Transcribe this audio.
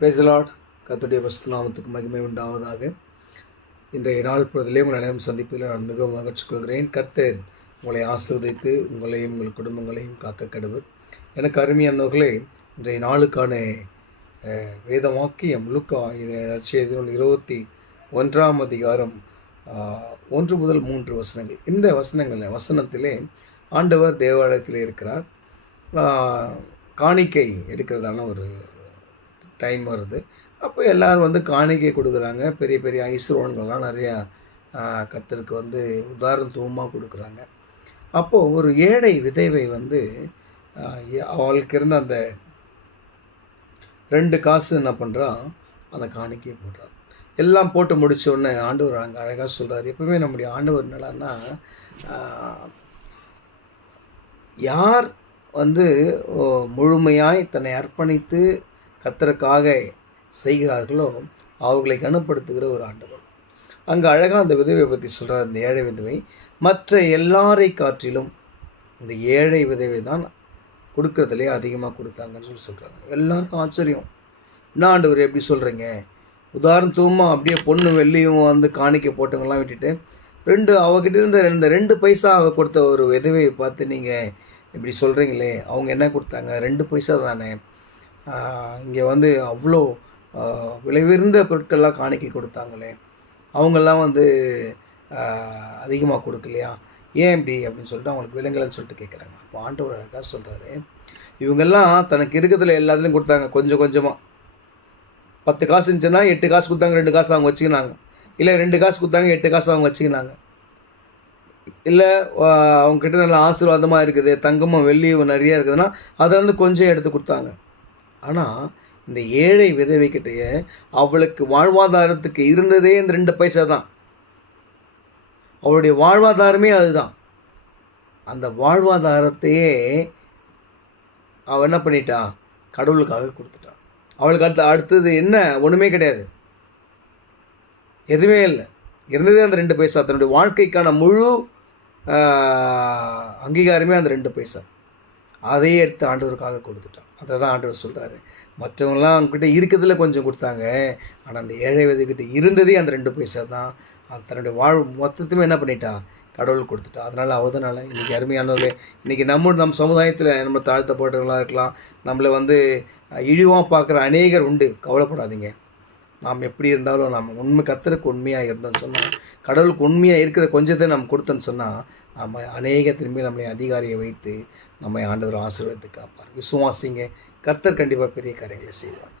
Praise the Lord. கர்த்தருடைய பரிசுத்த நாமத்துக்கு மகிமை உண்டாவதாக. இன்றைய நாள் பொழுதிலே உங்கள் அனைவரும் சந்திப்பதில் நான் மிகவும் மகிழ்ச்சி கொள்கிறேன். கர்த்தர் உங்களை ஆசீர்வதித்து உங்களையும் உங்கள் குடும்பங்களையும் காக்க கடவுள். எனக்கு அருமையானவர்களே, இன்றைய நாளுக்கான வேத வாக்கியம் லூக்கா 21 அதிகாரம் 1 முதல் 3 வசனங்கள். இந்த வசனத்திலே ஆண்டவர் தேவாலயத்தில் இருக்கிறார். காணிக்கை எடுக்கிறதான ஒரு டைம் வருது. அப்போ எல்லோரும் காணிக்கை கொடுக்குறாங்க. பெரிய பெரிய ஐஸ்வரன்கள்லாம் நிறையா கர்த்தருக்கு உதாரணத்துவமாக கொடுக்குறாங்க. அப்போது ஒரு ஏழை விதவை அவளுக்கு இருந்த அந்த 2 காசு என்ன பண்ணுறான், அந்த காணிக்கையை போடுறான். எல்லாம் போட்டு முடித்த உடனே ஆண்டவர் அங்கே அழகாக சொல்கிறார். எப்பவுமே நம்முடைய ஆண்டவர் என்னடான்னா, யார் முழுமையாய் தன்னை அர்ப்பணித்து கர்த்தருக்காக செய்கிறார்களோ அவர்களை கனப்படுத்துகிற ஒரு ஆண்டவர். அங்கே அழகாக அந்த விதவை பற்றி சொல்கிறார். இந்த ஏழை விதவை மற்ற எல்லாரை காற்றிலும் இந்த ஏழை விதவை தான் கொடுக்கறதுலே அதிகமாக கொடுத்தாங்கன்னு சொல்கிறாங்க. எல்லாருக்கும் ஆச்சரியம். என்ன ஆண்டவர் எப்படி சொல்கிறீங்க? உதாரணத்துவமாக அப்படியே பொண்ணு வெள்ளியும் காணிக்க போட்டவங்களாம் விட்டுட்டு அவகிட்ட இருந்த 2 பைசா அவ கொடுத்த ஒரு விதவையை பார்த்து நீங்கள் இப்படி சொல்கிறீங்களே, அவங்க என்ன கொடுத்தாங்க? 2 பைசா தானே. இங்கே அவ்வளோ விலையுயர்ந்த பொருட்கள்லாம் காணிக்கை கொடுத்தாங்களே, அவங்கெல்லாம் அதிகமாக கொடுக்கலையா, ஏன் இப்படி அப்படின்னு சொல்லிட்டு அவங்களுக்கு விலங்கலன்னு சொல்லிட்டு கேட்குறாங்க. அப்போ ஆண்டவர் அழகாக சொல்கிறாரு, இவங்கெல்லாம் தனக்கு இருக்கிறதுல எல்லாத்துலேயும் கொடுத்தாங்க. கொஞ்சம் கொஞ்சமாக 10 காசு இருந்துச்சுன்னா 8 காசு கொடுத்தாங்க, 2 காசு அவங்க வச்சுக்கினாங்க. இல்லை 2 காசு கொடுத்தாங்க, 8 காசு அவங்க வச்சுக்கினாங்க. இல்லை அவங்கக்கிட்ட நல்லா ஆசீர்வாதமாக இருக்குது, தங்கமும் வெள்ளியும் நிறையா இருக்குதுன்னா அதை கொஞ்சம் எடுத்து கொடுத்தாங்க. ஆனால் இந்த ஏழை விதவைக்கிட்டேயே அவளுக்கு வாழ்வாதாரத்துக்கு இருந்ததே இந்த 2 பைசா தான். அவளுடைய வாழ்வாதாரமே அதுதான். அந்த வாழ்வாதாரத்தையே அவள் என்ன பண்ணிட்டான்? கடவுளுக்காக கொடுத்துட்டான். அவளுக்கு அடுத்தது என்ன? ஒன்றுமே கிடையாது, எதுவுமே இல்லை. இருந்ததே அந்த 2 பைசா. தன்னுடைய வாழ்க்கைக்கான முழு அங்கீகாரமே அந்த 2 பைசா. அதையே எடுத்து ஆண்டவருக்காக கொடுத்துட்டான். அதை தான் ஆண்டவர் சொல்கிறாரு. மற்றவங்களாம் அவங்ககிட்ட இருக்கிறதுல கொஞ்சம் கொடுத்தாங்க, ஆனால் அந்த ஏழை விதக்கிட்ட இருந்ததே அந்த 2 பைசா தான். அது தன்னுடைய மொத்தத்துமே என்ன பண்ணிட்டா? கடவுள் கொடுத்துட்டா. அதனால் அவதனால இன்றைக்கி அருமையானவர்களே, இன்றைக்கி நம்ம சமுதாயத்தில் நம்ம தாழ்த்தப்பட்டவர்களாக இருக்கலாம், நம்மளை இழிவாக பார்க்குற அநேகர் உண்டு. கவலைப்படாதீங்க. நாம் எப்படி இருந்தாலும் நம்ம கர்த்தருக்கு உண்மையாக இருந்தோம்னு சொன்னால், கடவுளுக்கு உண்மையாக இருக்கிற கொஞ்சத்தை நம்ம கொடுத்தோன்னு சொன்னால், நம்ம அநேக திரும்பி நம்மளை அதிகாரியை வைத்து நம்மை ஆண்டவர் ஆசீர்வாதத்தை காப்பார். விசுவாசிங்க, கர்த்தர் கண்டிப்பாக பெரிய காரியங்களை செய்வார்.